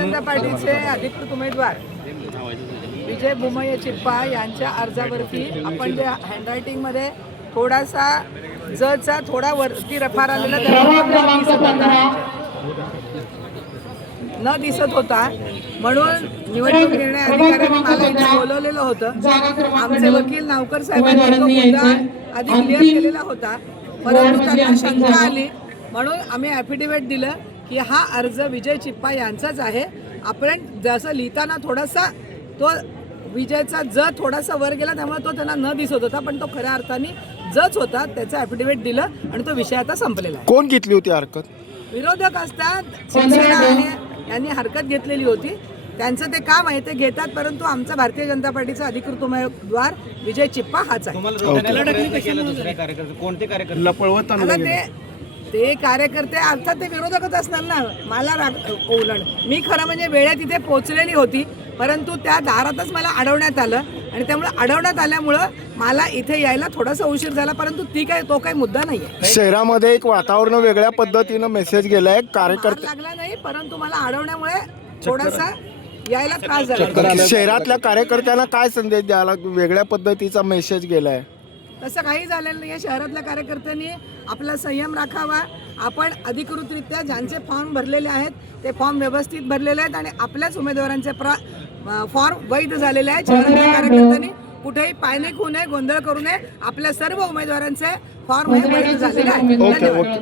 पार्टीचे अधिकृत उमेदवार विजय बुमय चिप्पा यांच्या अर्जावरती आपण जे हँडरायटिंगमध्ये थोडासा जचा थोडा वरती रफार आलेला. न दिसत होता. म्हणून निवडणूक निर्णय अधिकाऱ्यांनी मला इथे बोलवलेलं होतं. आमचे वकील नावकर साहेबांनी मुद्दा आधी क्लिअर केलेला होता. परंतु त्यांना शंका आली. म्हणून आम्ही ॲफिडेव्हिट दिलं. की हा अर्ज विजय चिप्पा यांचाच आहे. आपण जसं लिहिताना थोडासा तो विजयचा ज थोडासा वर गेला त्यामुळे तो त्यांना न दिसत होता पण तो खऱ्या अर्थाने जच होता त्याचं ॲफिडेव्हिट दिलं आणि तो विषय आता संपलेला आहे. कोण घेतली होती हरकत? विरोधक असतात शिवसेना आहे यांनी हरकत घेतलेली होती. त्यांचं ते काम आहे ते घेतात परंतु आमचा भारतीय जनता पार्टीचा अधिकृत उमेदवार विजय चिप्पा हाच आहे. कोणते कार्यकर्ते? आता ते कार्यकर्ते अर्थात ते विरोधकच असणार ना? मला राग ओलण मी खरं म्हणजे वेळेत तिथे पोहोचलेली होती परंतु त्या दारातच मला अडवण्यात आलं आणि त्यामुळे अडवण्यात आल्यामुळं मला इथे यायला थोडासा उशीर झाला परंतु ती काय तो काही मुद्दा नाही शहरामध्ये एक वातावरण वेगळ्या पद्धतीनं मेसेज गेलाय कार्यकर्ते लागला नाही परंतु मला अडवण्यामुळे थोडासा यायला त्रास झाला. शहरातल्या कार्यकर्त्यांना काय संदेश द्यायला वेगळ्या पद्धतीचा मेसेज गेलाय? तसं काही झालेलं नाही. शहरातल्या कार्यकर्त्यांनी आपला संयम राखावा. आपण अधिकृतरित्या ज्यांचे फॉर्म भरलेले आहेत ते फॉर्म व्यवस्थित भरलेले आहेत आणि आपल्याच उमेदवारांचे प्र फॉर्म वैध झालेले आहेत. शहरातल्या कार्यकर्त्यांनी कुठेही पायनिक होऊ नये गोंधळ करू नये. आपल्या सर्व उमेदवारांचे फॉर्म हे वैध झालेले आहेत.